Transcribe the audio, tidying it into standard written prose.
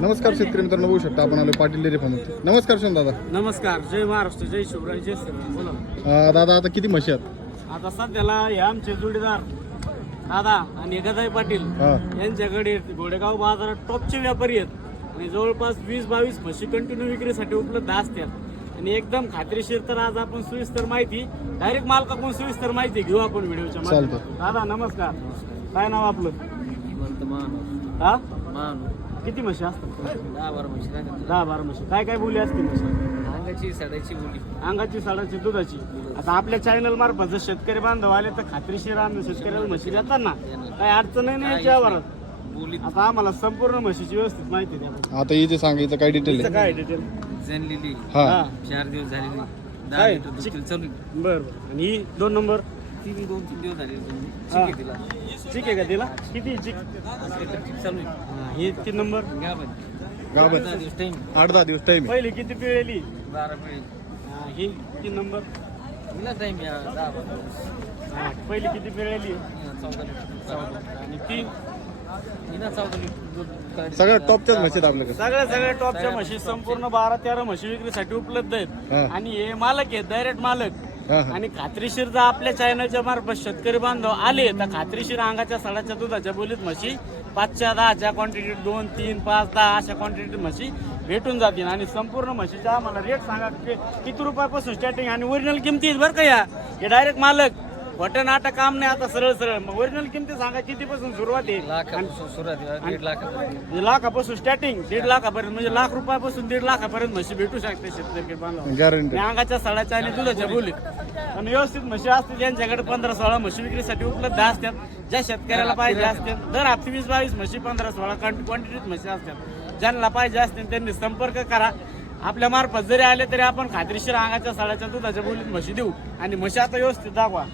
नमस्कार शेतकरी मित्रांनो, बघू शकता आपण आलो पाटील डेअरी फार्म. नमस्कार शोन दादा. नमस्कार. जय महाराष्ट्र, जय शिवराय, जय श्रीराम. बोला. दादा आता किती म्हशी आहेत? आता सध्याला हे आमचे जोडीदार दादा आणि गदाई पाटील हा. यांच्याकडे घोडेगाव बाजारात टॉपचे व्यापारी आहेत आणि जवळपास 20-22 म्हशी कंटिन्यू विक्रीसाठी उपलब्ध असतात आणि एकदम खात्रीशीर. तर आज आपण सविस्तर माहिती डायरेक्ट मालकाकडून सविस्तर माहिती घेऊ आपण व्हिडिओच्या माध्यमातून. दादा नमस्कार. काय नाव आपलं? हा, किती म्हशी असतात? 10-12 म्हशी. काय काय बोली असते म्हशी? अंगाची साडाची बोली, अंगाची, साडाची, दुधाची. आता आपल्या चॅनल मार्फत जर शेतकरी बांधव आले तर खात्रीशीर आम्ही शेतकऱ्याला म्हशी देतात ना, काही अडचण नाही याच्या व्यवहारात. बोली आता आम्हाला संपूर्ण म्हशीची व्यवस्थित माहिती द्या. आता इथे सांगायचं काय डिटेल तिचं आहे? काय डिटेल? जनलेली हा. 4 दिवस झालेली, 10 काय? लिटर दूध चालू आहे. बरं बरं. आणि ही 2 नंबर ती बी 2-3 दिवस झाले हा. तिला ठीक आहे का तिला? किती चिक? चालू आहे. ही 3 नंबर. गाभण 10 दिवस टाइम, 8-10 दिवस टाइम आहे. पहिली किती पिळेली? 12 वेळ ही 3 नंबर. तिला टाइम या 10-12 दिवस. पहिली किती पिळेली? 14 लिटर आणि ती हिना 14 लिटर दूध काढली. सगळ्या टॉपच्याच म्हशी आहेत आपल्याकडे. सगळ्या टॉपच्या म्हशी संपूर्ण 12-13 म्हशी विक्रीसाठी उपलब्ध आहेत. हा. आणि हे मालक आहेत, डायरेक्ट मालक. हा, हा. आणि खात्रीशीर जर आपल्या चॅनलच्या मार्फत शेतकरी बांधव आले तर खात्रीशीर अंगाच्या, साडाच्या, दुधाच्या बोलीत म्हशी 5च्या 10च्या क्वांटिटीत 2, 3, 5, 10 अशा क्वांटिटीत म्हशी भेटून जातील. आणि संपूर्ण म्हशीचा आम्हाला रेट सांगा किती रुपयापासून स्टार्टिंग. आणि ओरिजिनल किमती बरं का या, हे डायरेक्ट मालक खोटं नाटक काम नाही. आता सरळ सरळ मग ओरिजिनल किमती सांगा कितीपासून सुरुवात आहे. लाखापासून सुरुवात आहे, 1.5 लाखापर्यंत. लाखापासून स्टार्टिंग 1.5 लाखापर्यंत, म्हणजे लाख रुपयापासून 1.5 लाखापर्यंत म्हशी भेटू शकते शेतकरी बांधव. गॅरंटी. आणि अंगाच्या, साडाच्या आणि दुधाच्या बोलीत. आणि व्यवस्थित म्हशी असतील ज्यांच्याकडे 15-16 म्हशी विक्रीसाठी उपलब्ध असतात. ज्या शेतकऱ्याला पाहिजे असतात दर हप्ते 20-22 म्हशी 15-16 क्वांटिटीत म्हशी असतात. ज्यांना पाहिजे असतील त्यांनी संपर्क करा. आपल्या मार्फत जरी आले तरी आपण खात्रीशीर अंगाच्या, साडाच्या, दुधाच्या बोलीत म्हशी देऊ. आणि म्हशी आता व्यवस्थित दाखवा.